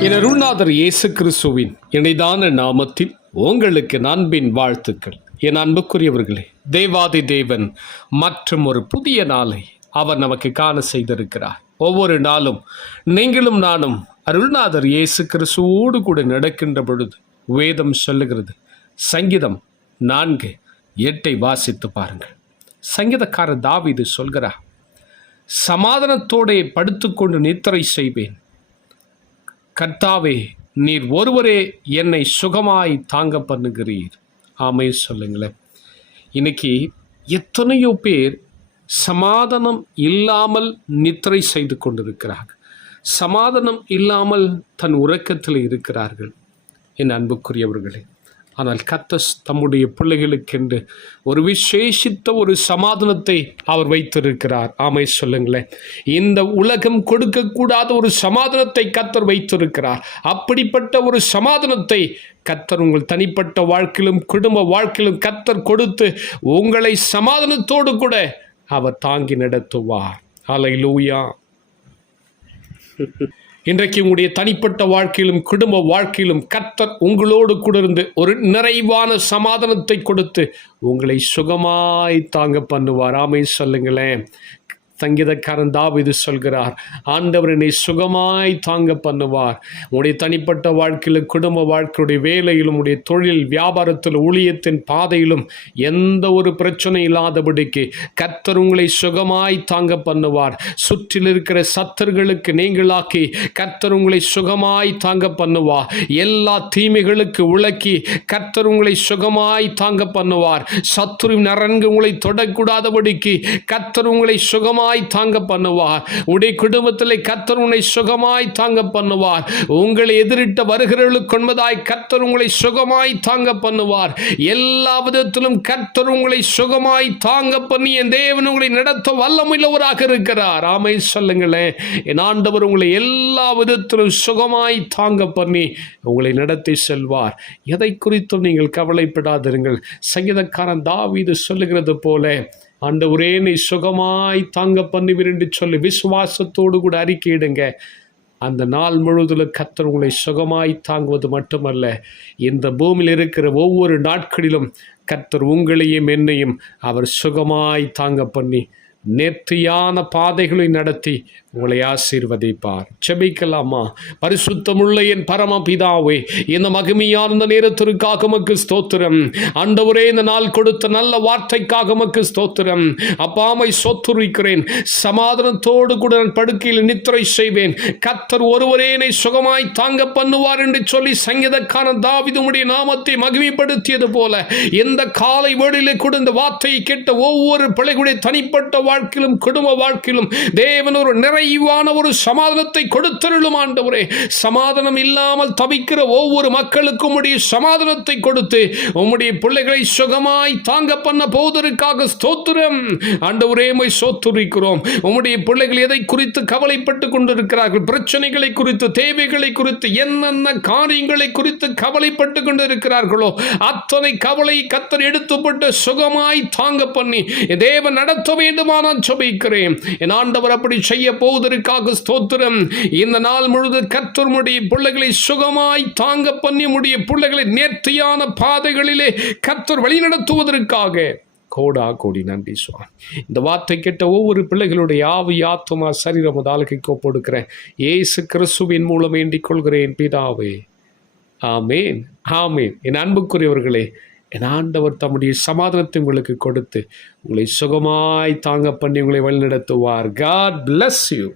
என் அருள்நாதர் இயேசு கிறிஸ்துவின் இணைதான நாமத்தில் உங்களுக்கு நண்பின் வாழ்த்துக்கள். என் அன்புக்குரியவர்களே தேவாதி தேவன் மற்றும் ஒரு புதிய நாளை அவர் நமக்கு காண செய்திருக்கிறார். ஒவ்வொரு நாளும் நீங்களும் நானும் அருள்நாதர் இயேசு கிறிஸ்துவோடு கூட நடக்கின்ற பொழுது வேதம் சொல்லுகிறது. சங்கீதம் நான்கு எட்டை வாசித்து பாருங்கள். சங்கீதக்காரர் இது சொல்கிறார் சமாதானத்தோடே படுத்துக்கொண்டு நித்திரை செய்வேன். கர்த்தாவே நீர் ஒருவரே என்னை சுகமாய் தாங்க பண்ணுகிறீர். ஆமே சொல்லுங்களேன். இன்னைக்கு எத்தனையோ பேர் சமாதானம் இல்லாமல் நித்திரை செய்து கொண்டிருக்கிறார்கள். சமாதானம் இல்லாமல் தன் உறக்கத்தில் இருக்கிறார்கள். என் அன்புக்குரியவர்களே ஆனால் கத்தஸ் தம்முடைய பிள்ளைகளுக்கென்று ஒரு விசேஷித்த ஒரு சமாதானத்தை அவர் வைத்திருக்கிறார். ஆமை சொல்லுங்களேன். இந்த உலகம் கொடுக்கக்கூடாத ஒரு சமாதானத்தை கத்தர் வைத்திருக்கிறார். அப்படிப்பட்ட ஒரு சமாதானத்தை கத்தர் உங்கள் தனிப்பட்ட வாழ்க்கையிலும் குடும்ப வாழ்க்கையிலும் கத்தர் கொடுத்து உங்களை சமாதானத்தோடு கூட அவர் தாங்கி நடத்துவார். அலை லூயா இன்றைக்கு உங்களுடைய தனிப்பட்ட வாழ்க்கையிலும் குடும்ப வாழ்க்கையிலும் கத்தர் உங்களோடு கூட இருந்து ஒரு நிறைவான சமாதானத்தை கொடுத்து உங்களை சுகமாய் தாங்க பண்ணுவார். ஆமை சொல்லுங்களேன். சங்கீதக்காரன் தாவிது சொல்கிறார் ஆண்டவர் என்னை சுகமாய் தாங்க பண்ணுவார். உடைய தனிப்பட்ட வாழ்க்கையில் குடும்ப வாழ்க்கையுடைய வேலையிலும் உடைய தொழில் வியாபாரத்தில் ஊழியத்தின் பாதையிலும் எந்த ஒரு பிரச்சனை இல்லாதபடிக்கு கத்தர் உங்களை சுகமாய் தாங்க பண்ணுவார். சுற்றில் இருக்கிற சத்தர்களுக்கு நீங்களாக்கி கத்தர் உங்களை சுகமாய் தாங்க பண்ணுவார். எல்லா தீமைகளுக்கு உழக்கி கர்த்தர் உங்களை சுகமாய் தாங்க பண்ணுவார். சத்துருவின் நரன்கு உங்களை தொடக்கூடாதபடிக்கு கர்த்தர் உங்களை சுகமாய் தாங்க பண்ணுவார். உடைய குடும்பத்தில் கத்தர் உன்னை சுகமாய் தாங்க பண்ணுவார். உங்களை எதிரிட்ட வருகிறவர்களுக்கு கொன்பதாய் கத்தர் உங்களை சுகமாய் தாங்க பண்ணுவார். எல்லா விதத்திலும் கத்தர் உங்களை சுகமாய் தாங்க பண்ணி என் தேவன் உங்களை நடத்த வல்லமுள்ளவராக இருக்கிறார். ஆமை சொல்லுங்களேன். என் ஆண்டவர் உங்களை எல்லா விதத்திலும் சுகமாய் தாங்க பண்ணி உங்களை நடத்தி செல்வார். எதை குறித்தும் நீங்கள் கவலைப்படாதிருங்கள். சங்கீதக்காரன் தாவீது சொல்லுகிறது போல ஆண்டவரே நீ சுகமாய் தாங்க பண்ணுவீர் என்று சொல்லி விசுவாசத்தோடு கூட அறிக்கையிடுங்க அந்த நாள் முழுவதில் கத்தர் உங்களை சுகமாய் தாங்குவது மட்டுமல்ல. இந்த பூமியில் இருக்கிற ஒவ்வொரு நாட்களிலும் கத்தர் உங்களையும் என்னையும் அவர் சுகமாய் தாங்க பண்ணி நேர்த்தியான பாதைகளை நடத்தி உங்களை ஆசீர்வதிப்பார். செபிக்கலாமா பரிசுத்தமுள்ள என் பரம பிதாவே இந்த மகிமையான இந்த நேரத்திற்காக மக்கு ஸ்தோத்திரம். அண்டவரே இந்த நாள் கொடுத்த நல்ல வார்த்தைக்காக மக்கு ஸ்தோத்திரம். அப்பாமை சொத்துரிக்கிறேன். சமாதானத்தோடு கூட நான் படுக்கையில் நித்திரை செய்வேன். கத்தர் ஒருவரே என்னை சுகமாய் தாங்க பண்ணுவார் என்று சொல்லி சங்கீதக்கான தாவிதமுடைய நாமத்தை மகிமைப்படுத்தியது போல எந்த காலை வேளையிலே கூட இந்த வார்த்தையை கேட்ட ஒவ்வொரு பிள்ளைகளுடைய தனிப்பட்ட வாழ்க்கையிலும் குடும்ப வாழ்க்கையிலும் தேவன் ஒரு நிறைவான ஒரு சமாதானத்தை கொடுத்தருளும் ஆண்டவரே. சமாதானம் இல்லாமல் தவிக்கிற ஒவ்வொரு மக்களுக்கும் உடைய சமாதானத்தை கொடுத்து உம்முடைய பிள்ளைகளை சுகமாய் தாங்க பண்ண போவதற்காக ஸ்தோத்திரம். ஆண்டவரே மை சோத்துரிக்கிறோம். உம்முடைய பிள்ளைகள் எதை குறித்து கவலைப்பட்டு கொண்டிருக்கிறார்கள்? பிரச்சனைகளை குறித்து தேவைகளை குறித்து என்னென்ன காரியங்களை குறித்து கவலைப்பட்டு கொண்டிருக்கிறார்களோ அத்தனை கவலை கத்தர் எடுத்துப்பட்டு சுகமாய் தாங்க பண்ணி தேவன் நடத்த வேண்டுமான நான் சொபிக்கிறேன் என் ஆண்டவர் அப்படி செய்ய போவதற்காக ஸ்தோத்திரம். இந்த நாள் முழுது கத்தருமுடைய பிள்ளைகளை சுகமாய் தாங்க பண்ணி முடிய பிள்ளைகளை நேர்த்தியான பாதைகளிலே கத்தர் வழிநடத்துவதற்காக. கோடா கோடி நன்றி சுவாமி. இந்த வார்த்தை கேட்ட ஒவ்வொரு பிள்ளைகளுடைய ஆவி ஆத்மா சரீரம் தாலுக்கு கோப்படுக்கிறேன் ஏசு கிறிஸ்துவின் மூலம் வேண்டிக் கொள்கிறேன் பிதாவே. ஆமேன் ஆமேன். என் அன்புக்குரியவர்களே என் ஆண்டவர் தம்முடைய சமாதானத்தை உங்களுக்கு கொடுத்து உங்களை சுகமாய் தாங்க பண்ணி உங்களை வழிநடத்துவார். God bless you